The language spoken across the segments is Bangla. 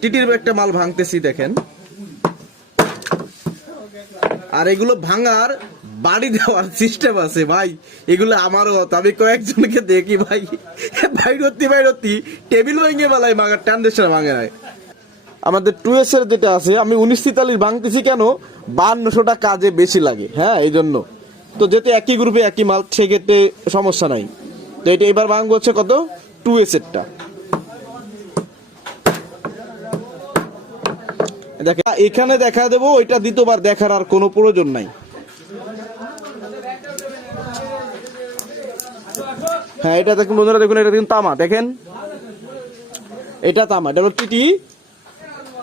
টিটির একটা মাল ভাঙতেছি, দেখেন। আর এগুলো ভাঙার বাড়ি দেওয়ার সিস্টেম আছে, ভাই। এগুলো আমারও আমি কয়েকজনকে দেখি, ভাই। বাইরতি বাইরতি টেবিল ভেঙে বেলায় ভাঙার ট্রানজেকশন ভাঙে নাই। আমাদের টু এস এর যেটা আছে, আমি উনিশ তেতাল্লিশ ভাঙতেছি কেন? বান্নশোটা কাজে বেশি লাগে হ্যাঁ এই জন্য। তো যেহেতু একই গ্রুপে একই মাল, সেক্ষেত্রে সমস্যা নাই। তো এটা এবার ভাঙবো হচ্ছে কত? টু এস দেখে এখানে দেখা দেবো, ওইটা দ্বিতীয়বার দেখার আর কোনো প্রয়োজন নাই। হ্যাঁ এটা দেখুন বন্ধুরা, দেখুন, এটা দেখুন তামা, দেখেন। এটা তামা, এটা টিটি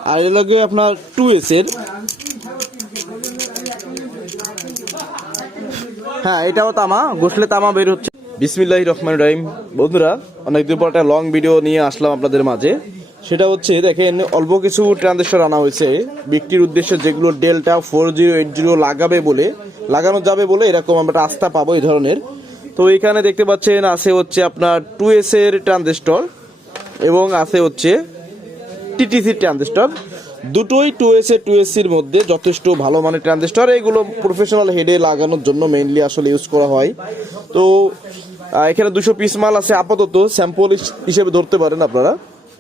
আর এটা লগে আপনার টু এস এর। হ্যাঁ এটাও তামা, ঘষলে তামা বের হচ্ছে। বিসমিল্লাহ রহমান রহিম। বন্ধুরা, অনেকদিন পর একটা লং ভিডিও নিয়ে আসলাম আপনাদের মাঝে। সেটা হচ্ছে, দেখেন, অল্প কিছু ট্রানজেকশন আনা হয়েছে। বিক্রির উদ্দেশ্যে যেগুলো delta four zero eight zero লাগাবে বলে, লাগানো যাবে বলে এরকম আমরা আস্থা পাবো এই ধরনের। তো এখানে দেখতে পাচ্ছেন, আছে হচ্ছে আপনার টু এস এর ট্রানজিস্টর এবং আছে হচ্ছে টিটিসি ট্রানজেস্টর দুটোই two S A, two S সির মধ্যে যথেষ্ট ভালো মানের ট্রানজিস্টর এগুলো প্রফেশনাল হেডে লাগানোর জন্য মেইনলি আসলে ইউজ করা হয়। তো এখানে দুশো পিস মাল আছে, আপাতত স্যাম্পল হিসেবে ধরতে পারেন আপনারা।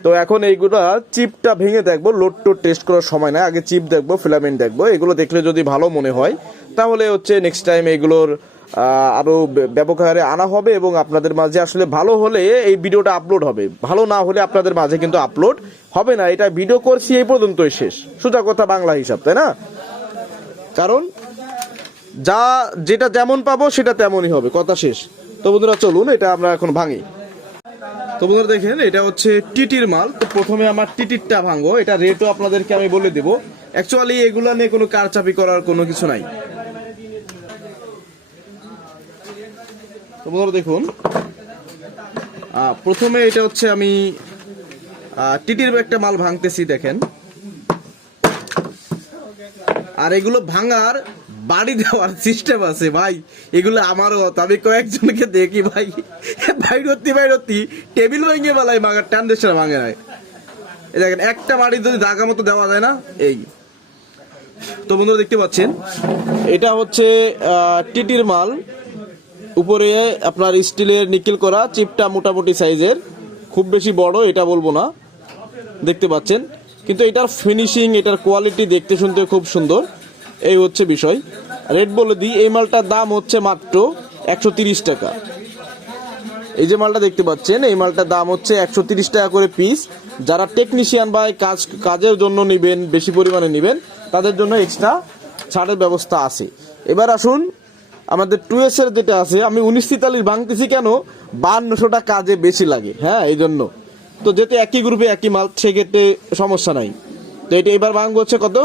তো এখন এইগুলা চিপটা ভেঙে দেখব লোড টোড টেস্ট করার সময় না আগে চিপ দেখব ফিলামেন্ট দেখব এগুলো দেখলে যদি ভালো মনে হয় তাহলে হচ্ছে নেক্সট টাইম এগুলোর আহ, আরও ব্যবহারে আনা হবে এবং আপনাদের মাঝে আসলে ভালো হলে এই ভিডিওটা আপলোড হবে। ভালো না হলে আপনাদের মাঝে কিন্তু আপলোড হবে না। এটা ভিডিও করছি এই পর্যন্তই শেষ। সোজা কথা বাংলা হিসাব তাই না? কারণ যা যেটা যেমন পাবো সেটা তেমনই হবে। কথা শেষ। তো বন্ধুরা চলুন এটা আমরা এখন ভাঙি। তো বন্ধুরা দেখেন, এটা হচ্ছে টিটির মাল। তো প্রথমে আমার টিটিরটা ভাঙবো, এটা রেটও আপনাদেরকে আমি বলে দেবো। অ্যাকচুয়ালি এগুলা নিয়ে কোনো কারচাপি করার কোনো কিছু নাই। দেখুন প্রথমে এটা হচ্ছে আমি টিটির একটা মাল ভাঙতেছি, দেখেন। আর এগুলো ভাঙার বাড়ি দেওয়ার সিস্টেম আছে ভাই। এগুলো আমারও আমি কয়েকজনকে দেখি ভাই। বাইরতি বাইরতি টেবিল ভেঙে বেলায় ভাঙার, ট্রানজেকশন ভাঙে নাই দেখেন, একটা বাড়ি যদি দাগা মতো দেওয়া যায় না, এই। তো বন্ধুরা দেখতে পাচ্ছেন, এটা হচ্ছে টিটির মাল। উপরে আপনার স্টিলের নিকেল করা, চিপটা মোটামুটি সাইজের খুব বেশি বড়, এটা বলব না। দেখতে পাচ্ছেন কিন্তু এটার ফিনিশিং এটার কোয়ালিটি দেখতে শুনতে খুব সুন্দর। এই হচ্ছে বিষয়। রেট বলে দিই এই মালটার দাম হচ্ছে মাত্র একশো টাকা। এই যে মালটা দেখতে পাচ্ছেন, এই মালটার দাম হচ্ছে একশো টাকা করে পিস যারা টেকনিশিয়ান বা কাজ, কাজের জন্য নেবেন, বেশি পরিমাণে নেবেন, তাদের জন্য এক্সট্রা ছাড়ের ব্যবস্থা আছে। এবার আসুন, আমাদের টু এর যেটা আছে, আমি উনিশ তেতাল্লিশ ভাঙতেছি কেন? বান্নশোটা কাজে বেশি লাগে। হ্যাঁ এই জন্য তো যেহেতু একই গ্রুপে একই মাল, সেক্ষেত্রে সমস্যা নাই। তো এটা এবার ভাঙবো হচ্ছে কত?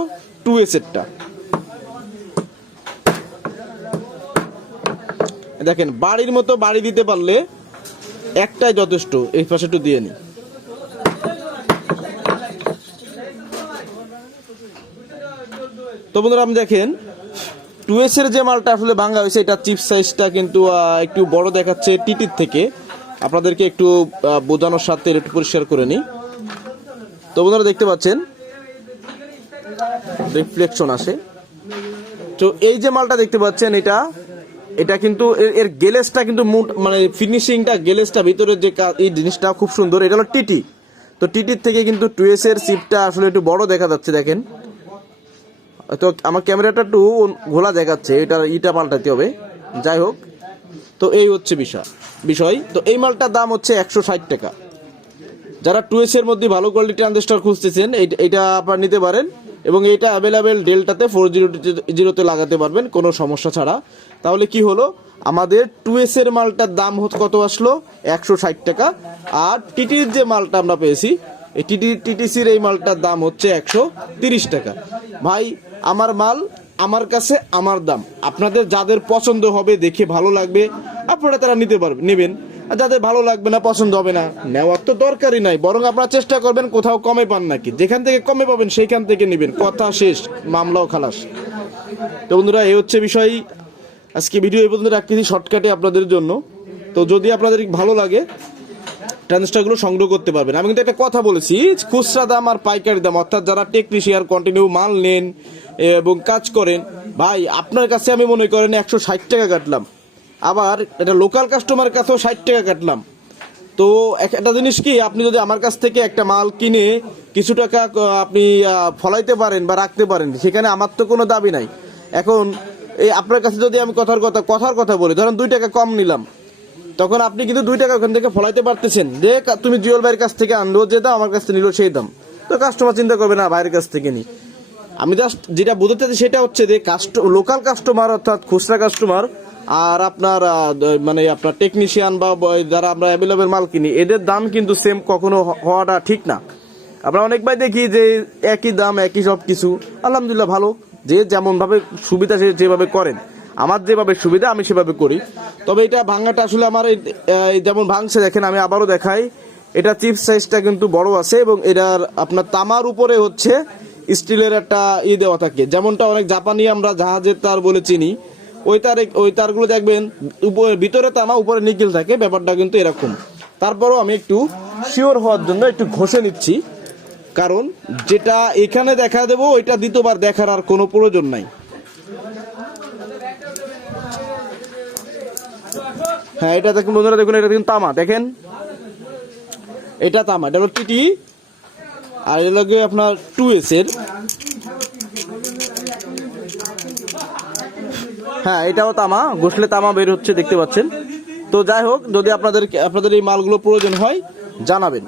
টু এস এরটা দেখেন, বাড়ির মতো বাড়ি দিতে পারলে একটাই যথেষ্ট, এই পাশে একটু দিয়ে নি। তো বন্ধুরা আপনি দেখেন টু এর যে মালটা আসলে ভাঙা হয়েছে, এটা চিপ সাইজটা কিন্তু একটু বড় দেখাচ্ছে টিটির থেকে। আপনাদেরকে একটু বোঝানোর সাথে একটু পরিষ্কার করে নিই। তো বন্ধুরা দেখতে পাচ্ছেন রিফ্লেকশন আসে। তো এই যে মালটা দেখতে পাচ্ছেন এটা এটা কিন্তু এর- গেলেসটা কিন্তু মানে ফিনিশিংটা গেলেসটা ভিতরে যে এই জিনিসটা খুব সুন্দর। এটা হলো টিটি। তো টিটির থেকে কিন্তু টুয়েস এর সিপটা আসলে একটু বড় দেখা যাচ্ছে, দেখেন। তো আমার ক্যামেরাটা একটু ঘোলা দেখাচ্ছে, এটা ইটা পাল্টাতে হবে। যাই হোক তো এই হচ্ছে বিষয় বিষয়। তো এই মালটার দাম হচ্ছে একশো ষাট টাকা। যারা টু এর মধ্যে ভালো কোয়ালিটি ট্রানজিস্টর খুঁজতেছেন এটা আপনার নিতে পারেন এবং এটা অ্যাভেলেবেল ডেল্টাতে ফোর জিরো জিরোতে লাগাতে পারবেন, কোনো সমস্যা ছাড়া। তাহলে কি হলো? আমাদের টু এর মালটার দাম কত আসলো? একশো ষাট টাকা। আর টিটির যে মালটা আমরা পেয়েছি, এই টিটি টিটিসির এই মালটার দাম হচ্ছে একশো তিরিশ টাকা। ভাই, আমার মাল আমার কাছে আমার দাম। আপনাদের যাদের পছন্দ হবে দেখে ভালো লাগবে, আপনারা তারা নিতে পারবেন নেবেন। আর যাদের ভালো লাগবে না, পছন্দ হবে না, নেওয়ার তো দরকারই নাই। বরং আপনারা চেষ্টা করবেন কোথাও কমে পান নাকি। যেখান থেকে কমে পাবেন সেইখান থেকে নেবেন। কথা শেষ, মামলাও খালাস। তো বন্ধুরা, এই হচ্ছে বিষয়। আজকে ভিডিও এই পর্যন্ত রাখতেছি শর্টকাটে আপনাদের জন্য। তো যদি আপনাদের ভালো লাগে ট্রানজিস্টারগুলো সংগ্রহ করতে পারবেন। আমি কিন্তু একটা কথা বলেছি, খুচরা দাম আর পাইকারি দাম। অর্থাৎ যারা টেকনিশিয়ান কন্টিনিউ মাল নেন এবং কাজ করেন, ভাই, আপনার কাছে আমি মনে করেন একশো ষাট টাকা কাটলাম। আবার এটা লোকাল কাস্টমারের কাছেও ষাট টাকা কাটলাম। তো এক- একটা জিনিস কি, আপনি যদি আমার কাছ থেকে একটা মাল কিনে কিছু টাকা আপনি ফলাইতে পারেন বা রাখতে পারেন, সেখানে আমার তো কোনো দাবি নাই। এখন এই আপনার কাছে যদি আমি কথার কথা কথার কথা বলি, ধরেন দুই টাকা কম নিলাম, তখন আপনি কিন্তু দুই টাকা ওখান থেকে ফলাইতে পারতেছেন। যে তুমি জুয়েল ভাইয়ের কাছ থেকে আনলো, যে দাম আমার কাছ থেকে নিল, সেই দাম। তো কাস্টমার চিন্তা করবে, না, ভাইয়ের কাছ থেকে নি। আমি জাস্ট যেটা বোঝাতে চাচ্ছি সেটা হচ্ছে যে কাস্ট লোকাল কাস্টমার অর্থাৎ খুচরা কাস্টমার আর আপনার মানে আপনার টেকনিশিয়ান বা যারা আমরা অ্যাভেলেবেল মাল কিনি, এদের দাম কিন্তু সেম কখনো হওয়াটা ঠিক না। আমরা অনেক ভাই দেখি যে একই দাম, একই সব কিছু। আলহামদুলিল্লাহ ভালো। যে যেমন ভাবে সুবিধা সে যেভাবে করেন। আমার যেভাবে সুবিধা, আমি সেভাবে করি। তবে এটা ভাঙাটা আসলে আমার যেমন ভাঙছে, দেখেন আমি আবারও দেখাই। এটা চিপস সাইজটা কিন্তু বড় আছে এবং এটার আপনার তামার উপরে হচ্ছে স্টিলের একটা ই দেওয়া থাকে। যেমনটা অনেক জাপানি আমরা জাহাজের তার বলে চিনি, ওই তার ওই তারগুলো দেখবেন, উপরে, ভিতরে তামা উপরে নিকেল থাকে, ব্যাপারটা কিন্তু এরকম। তারপরও আমি একটু শিওর হওয়ার জন্য একটু ঘষে নিচ্ছি, কারণ যেটা এখানে দেখা দেবো, ওইটা দ্বিতীয়বার দেখার আর কোনো প্রয়োজন নাই। হ্যাঁ এটা দেখুন বন্ধুরা, দেখুন, এটা দেখুন তামা, দেখেন? এটা তামা, এটা হলো টিটি। আর এর লাগে আপনার টু এস এর হ্যাঁ এটাও তামা, ঘষলে তামা বের হচ্ছে, দেখতে পাচ্ছেন। তো যাই হোক, যদি আপনাদের আপনাদের এই মালগুলো প্রয়োজন হয়, জানাবেন।